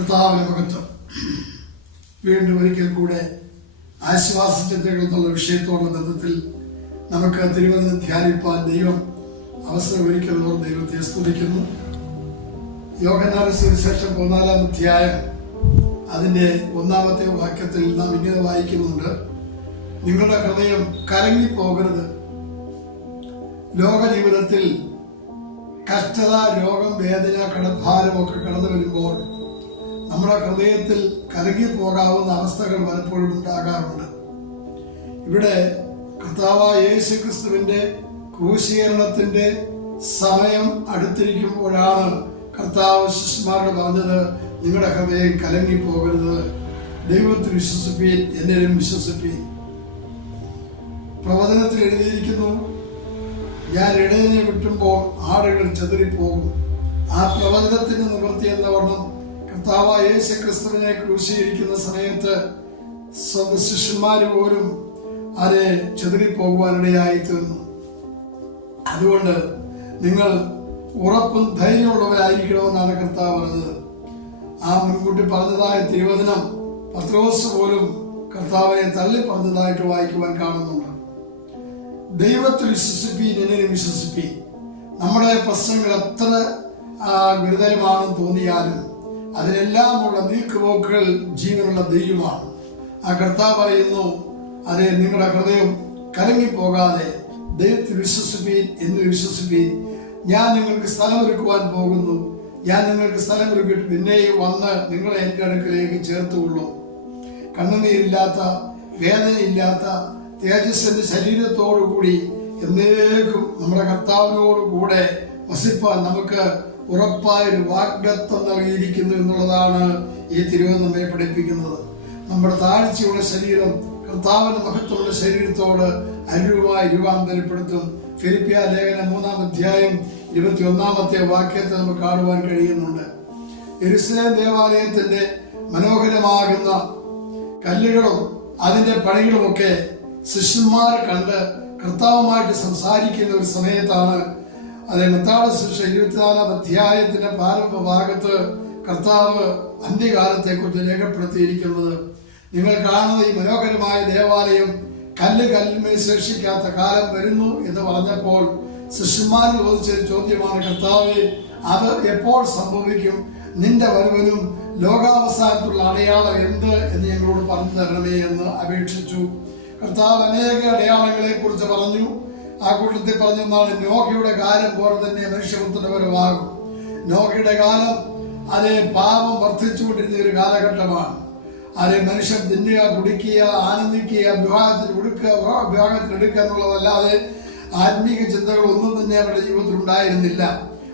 കർത്താവിന്റെ മഹത്വം വീണ്ടും ഒരിക്കൽ കൂടെ ആശ്വാസ ചിന്തകൾ എന്നുള്ള വിഷയത്തോടുള്ള ബന്ധത്തിൽ നമുക്ക് തിരുവനന്തപുരം ധ്യാനിപ്പാൻ ദൈവം അവസരം ഒരുക്കുന്നവർ ദൈവത്തെ സ്തുതിക്കുന്നു. യോഗനാരസിന് ശേഷം പതിനാലാം അധ്യായം അതിന്റെ ഒന്നാമത്തെ വാക്യത്തിൽ നാം ഇങ്ങനെ വായിക്കുന്നുണ്ട്. നിങ്ങളുടെ ഹൃദയം കലങ്ങിപ്പോകരുത്. ലോക ജീവിതത്തിൽ കഷ്ടത രോഗം വേദന കടഭാരമൊക്കെ കടന്നു വരുമ്പോൾ നമ്മുടെ ഹൃദയത്തിൽ കലങ്ങിപ്പോകാവുന്ന അവസ്ഥകൾ പലപ്പോഴും ഉണ്ടാകാറുണ്ട്. ഇവിടെ കർത്താവായ യേശു ക്രിസ്തുവിന്റെ ക്രൂശീകരണത്തിന്റെ സമയം അടുത്തിരിക്കുമ്പോഴാണ് കർത്താവ് ശിശുമാരോട് പറഞ്ഞത് നിങ്ങളുടെ ഹൃദയം കലങ്ങിപ്പോകരുത് ദൈവത്തിൽ വിശ്വസിപ്പീൻ എന്നിലും വിശ്വസിപ്പീൻ. പ്രവചനത്തിൽ എഴുതിയിരിക്കുന്നു ഞാൻ ഇടയനെ വിട്ടുമ്പോൾ ആടുകൾ ചെതറിപ്പോകും. ആ പ്രവചനത്തിന് നിവൃത്തി എന്ന വണ്ണം കർത്താവായ യേശു ക്രിസ്തുവിനെ ക്രൂശീകരിക്കുന്ന സമയത്ത് സ്വന്തം ശിഷ്യന്മാർ പോലും അത് ചെതറിപ്പോകുവാനിടയായി തീർന്നു അതുകൊണ്ട് നിങ്ങൾ ഉറപ്പും ധൈര്യമുള്ളവരായിരിക്കണമെന്നാണ് കർത്താവ് പറഞ്ഞത്. ആ മുൻകൂട്ടി പറഞ്ഞതായ തിരുവചനം പത്രോസ് പോലും കർത്താവിനെ തള്ളി പറഞ്ഞതായിട്ട് വായിക്കുവാൻ കാണുന്നുണ്ട്. ദൈവത്തിൽ വിശ്വസിപ്പീൻ എന്നെ വിശ്വസിപ്പീൻ നമ്മുടെ പ്രശ്നങ്ങൾ എത്ര ഗുരുതരമാണെന്ന് തോന്നിയാലും അതിനെല്ലാമുള്ള നീക്കുപോക്കുകൾ ജീവനുള്ള ദൈവമാണ്. ആ കർത്താവ് പറയുന്നു അതെ നിങ്ങളുടെ ഹൃദയം കലങ്ങിപ്പോകാതെ ദൈവത്തിൽ വിശ്വസിപ്പീൻ എന്ന് വിശ്വസിപ്പീൻ. ഞാൻ നിങ്ങൾക്ക് സ്ഥലമൊരുക്കുവാൻ പോകുന്നു. ഞാൻ നിങ്ങൾക്ക് സ്ഥലമൊരുക്കിയിട്ട് പിന്നെയും വന്ന് നിങ്ങളെ എന്റെ അടുക്കലേക്ക് ചേർത്തുകൊള്ളൂ. കണ്ണുനീരില്ലാത്ത വേദനയില്ലാത്ത തേജസ്സിന്റെ ശരീരത്തോടു കൂടി എന്നേക്കും നമ്മുടെ കർത്താവിനോട് കൂടെ വസിപ്പാൻ നമുക്ക് ഉറപ്പായ ഒരു വാഗ്ദത്വം നൽകിയിരിക്കുന്നു എന്നുള്ളതാണ് ഈ നമ്മെ പഠിപ്പിക്കുന്നത്. നമ്മുടെ താഴ്ചയുള്ള ശരീരം കർത്താവിന്റെ മഹത്വമുള്ള ശരീരത്തോട് അനുരൂപമായി രൂപാന്തരപ്പെടുത്തും. ഫിലിപ്പിയ ലേഖന മൂന്നാം അധ്യായം ഇരുപത്തി ഒന്നാമത്തെ വാക്യത്തെ നമുക്ക് കാണുവാൻ കഴിയുന്നുണ്ട്. എരുസലേം ദേവാലയത്തിന്റെ മനോഹരമാകുന്ന കല്ലുകളും അതിന്റെ പണികളുമൊക്കെ ശിഷ്യന്മാർ കണ്ട് കർത്താവുമായിട്ട് സംസാരിക്കുന്ന ഒരു സമയത്താണ് അത് മത്താള ശിക്ഷ ഇരുപത്തിനാലാം അധ്യായത്തിന്റെ പ്രാരംഭ ഭാഗത്ത് കർത്താവ് അന്ത്യകാലത്തെ കുറിച്ച് രേഖപ്പെടുത്തിയിരിക്കുന്നത് നിങ്ങൾ കാണുന്ന ഈ മനോഹരമായ ദേവാലയം കല്ല് കല്ലിന്മേൽ ശേഷിക്കാത്ത കാലം വരുന്നു എന്ന് പറഞ്ഞപ്പോൾ ശിഷ്യന്മാർ ചോദിച്ചൊരു ചോദ്യമാണ് കർത്താവ് അത് എപ്പോൾ സംഭവിക്കും? നിന്റെ വരവനും ലോകാവസാനത്തുള്ള അടയാളം എന്ത്? എന്ന് ഞങ്ങളോട് പറഞ്ഞു തരണമേ എന്ന് അപേക്ഷിച്ചു. കർത്താവ് അനേക അടയാളങ്ങളെ കുറിച്ച് പറഞ്ഞു. ആ കൂട്ടത്തിൽ പറഞ്ഞെന്നാണ് നോഹയുടെ കാലം പോലെ തന്നെ മനുഷ്യപുത്രന്റെ വരവാകും നോഹയുടെ കാലം അത് പാപം വർദ്ധിച്ചുകൊണ്ടിരുന്ന ഒരു കാലഘട്ടമാണ്. അത് മനുഷ്യൻ തിന്നുക കുടിക്കുക ആനന്ദിക്കുക വിവാഹത്തിൽ കൊടുക്കുക വിവാഹത്തിൽ എടുക്കുക എന്നുള്ളതല്ലാതെ ആത്മീക ചിന്തകൾ ഒന്നും തന്നെ അവരുടെ ജീവിതത്തിൽ ഉണ്ടായിരുന്നില്ല.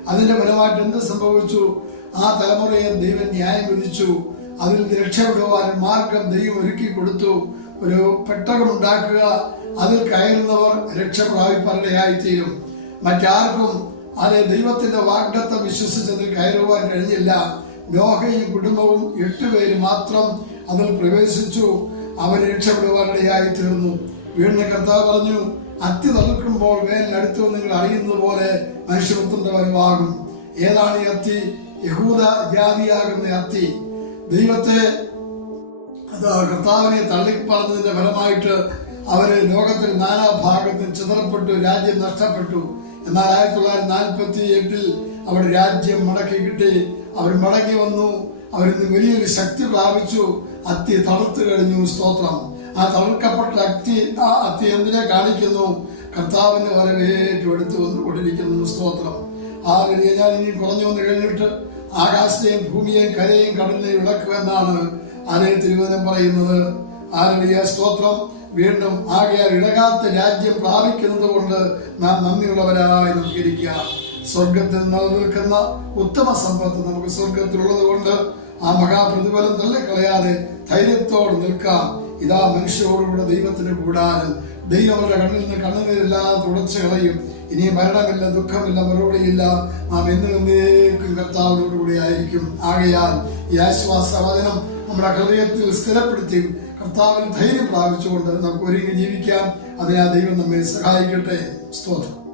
അതിന്റെ ഫലമായിട്ട് എന്ത് സംഭവിച്ചു? ആ തലമുറയെ ദൈവം ന്യായം വിധിച്ചു. അതിൽ രക്ഷപ്പെടുവാൻ മാർഗം ദൈവം ഒരുക്കി കൊടുത്തു. ഒരു പെട്ടകം ഉണ്ടാക്കുക അതിൽ കയറുന്നവർ രക്ഷ പ്രാപിപ്പറയായിത്തീരും മറ്റാർക്കും അത് ദൈവത്തിന്റെ വാഗ്ദത്തം വിശ്വസിച്ചതിൽ കയറുവാൻ കഴിഞ്ഞില്ല. നോഹയും കുടുംബവും എട്ടുപേര് മാത്രം അതിൽ പ്രവേശിച്ചു. അവർ രക്ഷപ്പെടുവാനിടയായി തീർന്നു വീണ്ടും കർത്താവ് പറഞ്ഞു അത്തി തളുക്കുമ്പോൾ വേലിനടുത്തു നിങ്ങൾ അറിയുന്നത് പോലെ മനുഷ്യപുത്രന്റെ വരവാകും. ഏതാണ് ഈ അത്തി? യഹൂദ ജാതിയാകുന്ന അത്തി. ദൈവത്തെ കർത്താവിനെ തള്ളിപ്പറഞ്ഞതിന്റെ ഫലമായിട്ട് അവർ ലോകത്തിൽ നാനാഭാഗത്തും ചിതറപ്പെട്ടു രാജ്യം നഷ്ടപ്പെട്ടു. എന്നാൽ ആയിരത്തി തൊള്ളായിരത്തി നാൽപ്പത്തി എട്ടിൽ അവർ രാജ്യം മടക്കി കിട്ടി. അവർ മടങ്ങി വന്നു. അവരിന്ന് വലിയൊരു ശക്തി പ്രാപിച്ചു. അത്തി തളർത്തു കഴിഞ്ഞു. സ്തോത്രം. ആ തളർക്കപ്പെട്ട അത്തി ആ അത്തി എന്തിനെ കാണിക്കുന്നു? കർത്താവിന്റെ വരവേറ്റു എടുത്തു വന്നു കൊണ്ടിരിക്കുന്നു സ്തോത്രം. ആ വലിയ ഞാൻ ഇനി കുറഞ്ഞു വന്നു കഴിഞ്ഞിട്ട് ആകാശത്തെയും ഭൂമിയെയും കരയെയും കടലിനെയും ഇളക്കുമെന്നാണ് അതേ തിരുവനന്തപുരം പറയുന്നത് ആരുടെ സ്തോത്രം. വീണ്ടും ആകയാൽ ഇടകാത്ത രാജ്യം പ്രാപിക്കുന്നത് കൊണ്ട് നാം നന്ദിയുള്ളവരായി നമുക്ക് ഇരിക്കുക സ്വർഗത്തിൽ നിലനിൽക്കുന്ന ഉത്തമ സമ്പത്ത് നമുക്ക് സ്വർഗത്തിലുള്ളത് കൊണ്ട് ആ മഹാപ്രതിഫലം തള്ളിക്കളയാതെ ധൈര്യത്തോട് നിൽക്കാം. ഇതാ മനുഷ്യരോടുകൂടെ ദൈവത്തിന് കൂടാനും ദൈവം അവരുടെ കണ്ണിൽ നിന്ന് കണ്ണുനീരില്ലാതെ തുടച്ചു കളയും. ഇനി മരണമില്ല ദുഃഖമില്ല മറുപടിയില്ല. നാം എന്നും എന്നേക്കും കർത്താവിനോടുകൂടി ആയിരിക്കും. ആകയാൽ ഈ ആശ്വാസവചനം നമ്മുടെ ഹൃദയത്തിൽ സ്ഥിരപ്പെടുത്തി കർത്താവിന് ധൈര്യം പ്രാപിച്ചുകൊണ്ട് നമുക്ക് ഒരുങ്ങി ജീവിക്കാം. അതിനാ ദൈവം നമ്മെ സഹായിക്കട്ടെ. സ്തോത്രം.